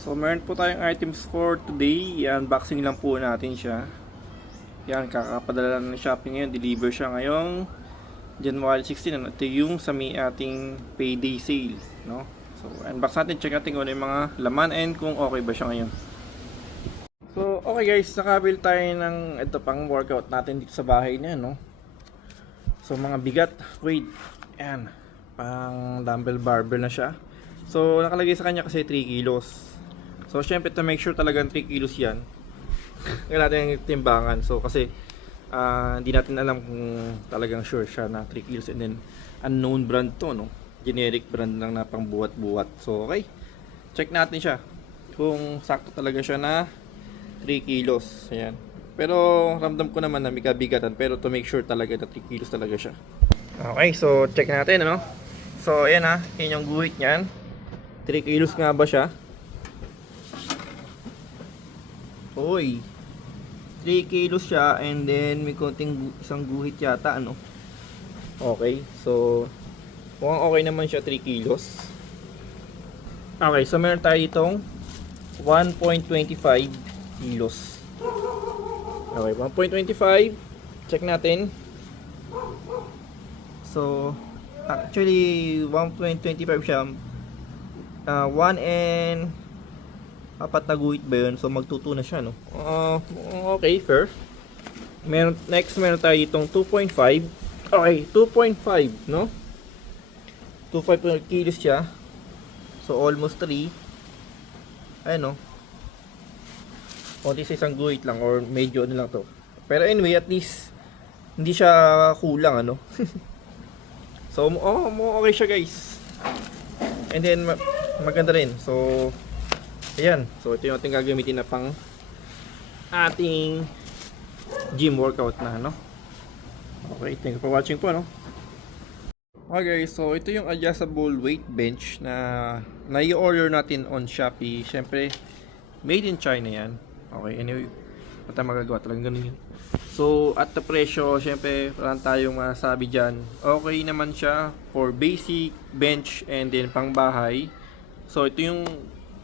So meron po tayong items for today. I-unboxing lang po natin siya. Yan, kakapadala lang ng Shopee ngayon. Deliver siya ngayong January 16. Ito yung sa may ating payday sale, no? So unbox natin, check natin kung ano yung mga laman and kung okay ba siya ngayon. So okay guys, nakabil tayo ng ito pang workout natin dito sa bahay niya, no? So mga bigat, weight, yan, pang dumbbell barbell na siya. So nakalagay sa kanya kasi 3 kilos. So syempre to make sure talagang 3 kilos yan, kailangan natin yung timbangan. So kasi hindi natin alam kung talagang sure siya na 3 kilos, and then unknown brand to, no? Generic brand lang na pang buwat-buwat. So okay, check natin siya kung sakto talaga siya na 3 kilos. Ayan. Pero ramdam ko naman na may kabigatan, pero to make sure talaga na 3 kilos talaga siya. Okay, so check natin, ano? So ayan ha, yun yung guhit niyan. 3 kilos nga ba siya? Hoy, 3 kilos siya, and then may konting isang guhit yata, ano? Okay, so mukhang okay naman siya, 3 kilos. Okay, so meron tayo itong 1.25 kilos. Okay, 1.25. Check natin. So actually 1.25 siya. 1 and 4 na guhit ba yun? So magtuto na siya, no? Okay, fair. Next meron tayo itong 2.5. Okay, 2.5, no? 2.5 kilos siya. So almost 3. Ayun, no? Konti sa isang guhit lang, or medyo ano lang to. Pero anyway, at least hindi siya kulang, ano? So okay siya, guys. And then maganda rin. So ayan, so ito yung ating gagamitin na pang ating gym workout na, no? Okay, thank you for watching po, no? Okay guys, so ito yung adjustable weight bench na i-order natin on Shopee. Syempre made in China yan. Okay, anyway, at magagawa talagang ganun yun. So at the presyo, syempre wala tayong masabi dyan. Okay naman siya for basic bench and then pang bahay. So ito yung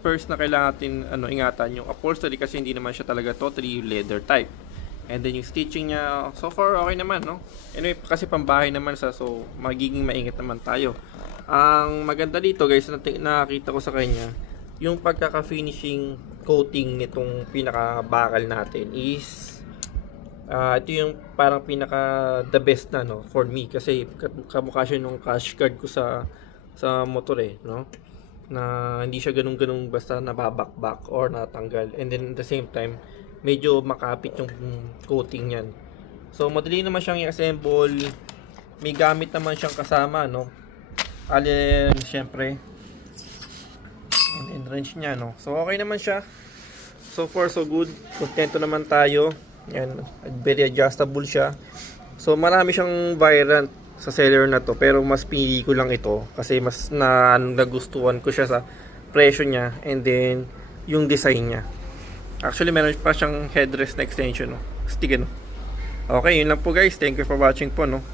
first na kailangan natin ingatan, yung upholstery, kasi hindi naman siya talaga totally leather type. And then yung stitching niya, so far okay naman, no? Anyway, kasi pambahay naman sa, so magiging maingat naman tayo. Ang maganda dito guys, nakakita ko sa kanya, yung pagkaka-finishing coating nitong pinaka-bakal natin is ito yung parang pinaka the best na, no, for me, kasi kamukha siya nung cash card ko sa motor, no? Na hindi siya ganun basta nababakbak or natanggal, and then at the same time medyo makapit yung coating niyan. So madali naman siyang i-assemble, may gamit naman siyang kasama, no? Alin, syempre and wrench niya, no? So okay naman siya, so far so good, kontento naman tayo. Yan, very adjustable siya. So marami siyang variant sa seller na to, pero mas pili ko lang ito kasi mas nagustuhan ko siya sa presyo niya, and then yung design niya. Actually meron pa siyang headrest na extension, no? Stick, no? Okay, yun lang po guys, thank you for watching po, no?